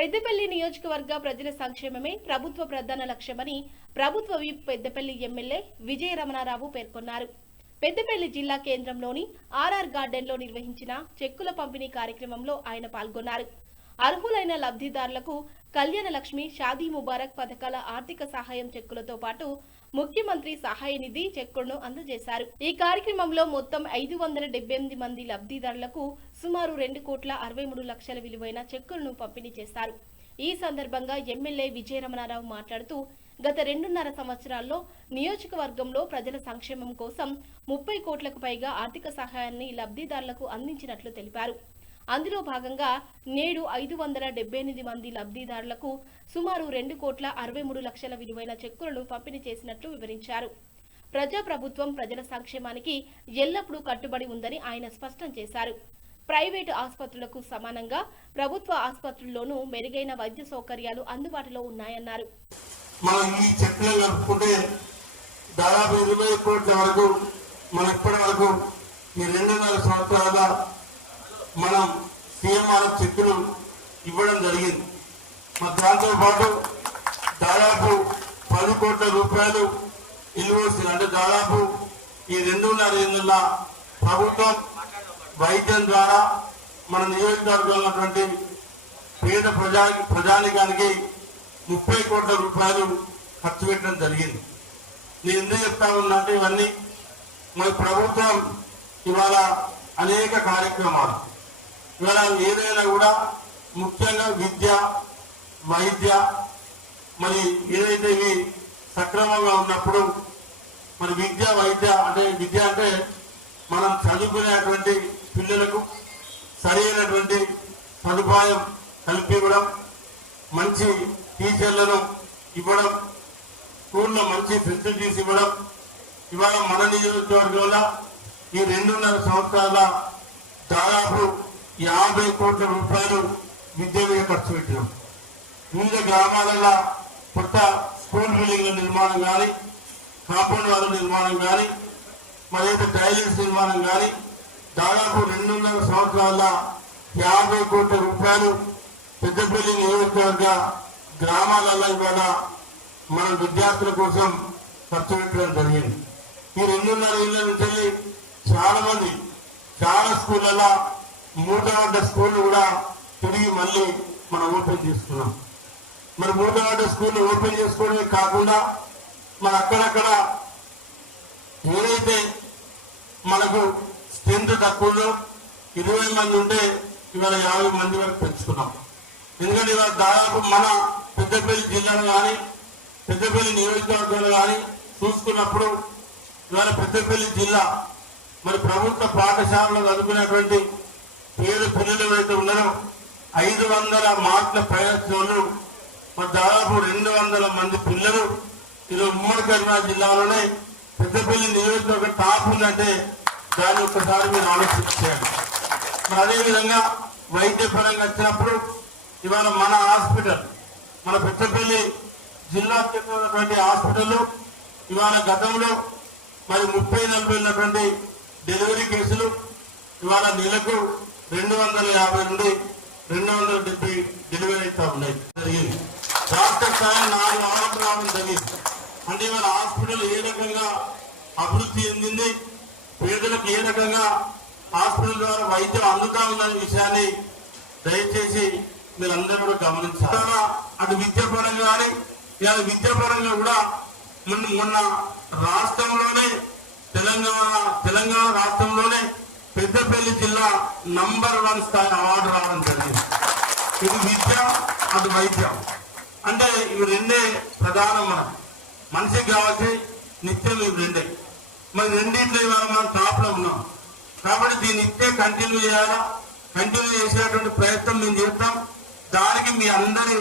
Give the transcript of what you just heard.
పెద్దపల్లి నియోజకవర్గ ప్రజల సంక్షేమమే ప్రభుత్వ ప్రధాన లక్ష్యమని ప్రభుత్వ విప్ పెద్దపల్లి ఎమ్మెల్యే విజయ రమణారావు పేర్కొన్నారు. పెద్దపల్లి జిల్లా కేంద్రంలోని ఆర్ఆర్ గార్డెన్లో నిర్వహించిన చెక్కుల పంపిణీ కార్యక్రమంలో ఆయన పాల్గొన్నారు. అర్హులైన లబ్ధిదారులకు కళ్యాణ లక్ష్మి, షాదీ ముబారక్ పథకాల ఆర్థిక సహాయం చెక్కులతో పాటు ముఖ్యమంత్రి సహాయ నిధి చెక్కులను అందజేశారు. ఈ కార్యక్రమంలో మొత్తం 578 మంది లబ్ధిదారులకు సుమారు 2,63,00,000 విలువైన చెక్కులను పంపిణీ చేశారు. ఈ సందర్భంగా ఎమ్మెల్యే విజయ రమణారావు మాట్లాడుతూ గత 2.5 సంవత్సరాల్లో నియోజకవర్గంలో ప్రజల సంక్షేమం కోసం 30 కోట్లకు పైగా ఆర్థిక సహాయాన్ని లబ్ధిదారులకు అందించినట్లు తెలిపారు. అందులో భాగంగా నేడు 578 మంది లబ్ధిదారులకు సుమారు 2,63,00,000 విలువైన చెక్కులను పంపిణీ చేసినట్లు వివరించారు. ప్రజాప్రభుత్వం ప్రజల సంక్షేమానికి ఎల్లప్పుడూ కట్టుబడి ఉందని ఆయన స్పష్టం చేశారు. ప్రైవేటు ఆసుపత్రులకు సమానంగా ప్రభుత్వ ఆసుపత్రుల్లోనూ మెరుగైన వైద్య సౌకర్యాలు అందుబాటులో ఉన్నాయన్నారు. మనం ఈ చెక్కులు జరుపుకుంటే దాదాపు 20 కోట్ల వరకు మనం ఇప్పటి వరకు ఈ 2.5 సంవత్సరాల మనం సీఎంఆర్ చెక్కులు ఇవ్వడం జరిగింది. మరి దాంతో పాటు దాదాపు 10 కోట్ల రూపాయలు ఇన్వోస్ అంటే దాదాపు ఈ 2.5 ఏళ్ళ ప్రభుత్వం వైద్యం ద్వారా మన నియోజకవర్గంలో ఉన్నటువంటి పేద ప్రజానికానికి 30 కోట్ల రూపాయలు ఖర్చు పెట్టడం జరిగింది. నేను ఎందుకు చెప్తా ఉన్నా అంటే ఇవన్నీ మన ప్రభుత్వం ఇవాళ అనేక కార్యక్రమాలు ఇవాళ ఏదైనా కూడా ముఖ్యంగా విద్య, వైద్య మరి ఏదైతే ఇవి సక్రమంగా ఉన్నప్పుడు మరి విద్య, వైద్య అంటే విద్య అంటే మనం చదువుకునేటువంటి పిల్లలకు సరైనటువంటి సదుపాయం కల్పివ్వడం, మంచి టీచర్లను ఇవ్వడం, స్కూల్లో మంచి ఫెసిలిటీస్ ఇవ్వడం. ఇవాళ మన నియోజకవర్గంలో ఈ 2.5 సంవత్సరాల దాదాపు 50 కోట్ల రూపాయలు విద్య మీద ఖర్చు పెట్టినాం. వివిధ గ్రామాలలో కొత్త స్కూల్ బిల్డింగ్ల నిర్మాణం కానీ, కాంపౌండ్ వాల్ నిర్మాణం కానీ, మరైతే టాయిలెట్స్ నిర్మాణం కానీ దాదాపు 2.5 సంవత్సరాల 50 కోట్ల రూపాయలు పెద్దపల్లి నియోజకవర్గ గ్రామాలలో ఇవాళ మన విద్యార్థుల కోసం ఖర్చు పెట్టడం జరిగింది. ఈ 2.5 ఏళ్ళ నుంచి చాలా మంది చాలా స్కూళ్ళలో మూడవ స్కూళ్ళు కూడా తిరిగి మళ్ళీ మనం ఓపెన్ చేసుకున్నాం. మరి మూడవ స్కూళ్ళు ఓపెన్ చేసుకోవడమే కాకుండా మరి అక్కడక్కడ ఏదైతే మనకు స్ట్రెంత్ తక్కువలో 20 మంది ఉంటే ఇవాళ 50 మంది వరకు పెంచుకున్నాం. ఎందుకంటే ఇవాళ దాదాపు మన పెద్దపల్లి జిల్లాలో కానీ పెద్దపల్లి నియోజకవర్గంలో కానీ చూసుకున్నప్పుడు ఇవాళ పెద్దపల్లి జిల్లా మరి ప్రభుత్వ పాఠశాలలో చదువుకునేటువంటి పేద పిల్లలు ఎవరైతే ఉన్నారో 500 మార్కుల ప్రయత్నాలు మరి దాదాపు 200 మంది పిల్లలు ఇది ఉమ్మడి కరీంనగర్ జిల్లాలోనే పెద్దపల్లి నియోజకవర్గ టాప్ ఉందంటే దాన్ని ఒక్కసారి మీరు ఆలోచించారు. మరి అదేవిధంగా వైద్య పరంగా వచ్చినప్పుడు ఇవాళ మన హాస్పిటల్ మన పెద్దపల్లి జిల్లాకు చెందినటువంటి హాస్పిటల్లో ఇవాళ గతంలో మరి 30-40 ఉన్నటువంటి డెలివరీ కేసులు ఇవాళ నెలకు 250 నుండి 270 డెలివరీ అవుతా ఉన్నాయి జరిగింది. రాష్ట్ర స్థాయి 4 అవార్డులు రావడం జరిగింది. అంటే ఇవాళ హాస్పిటల్ ఏ రకంగా అభివృద్ధి చెందింది, పేదలకు ఏ రకంగా హాస్పిటల్ ద్వారా వైద్యం అందుతా ఉందనే విషయాన్ని దయచేసి మీరందరూ కూడా గమనించాలి. అటు విద్యాపరంగా కానీ ఇవాళ విద్యాపరంగా కూడా మొన్న రాష్ట్రంలోనే తెలంగాణ రాష్ట్రంలోనే పెద్దపల్లి జిల్లా నంబర్ 1 స్థాయి అవార్డు రావడం జరిగింది. ఇది విద్య, అటు వైద్యం. అంటే ఇవి రెండే ప్రధానం. మనిషికి కావాల్సి నిత్యం ఇవి రెండే. మరి రెండింటిలో ఇవాళ మనం టాప్లో ఉన్నాం కాబట్టి దీన్ని ఇట్టే కంటిన్యూ చేయాలా. కంటిన్యూ చేసేటువంటి ప్రయత్నం మేము చేస్తాం. దానికి మీ అందరి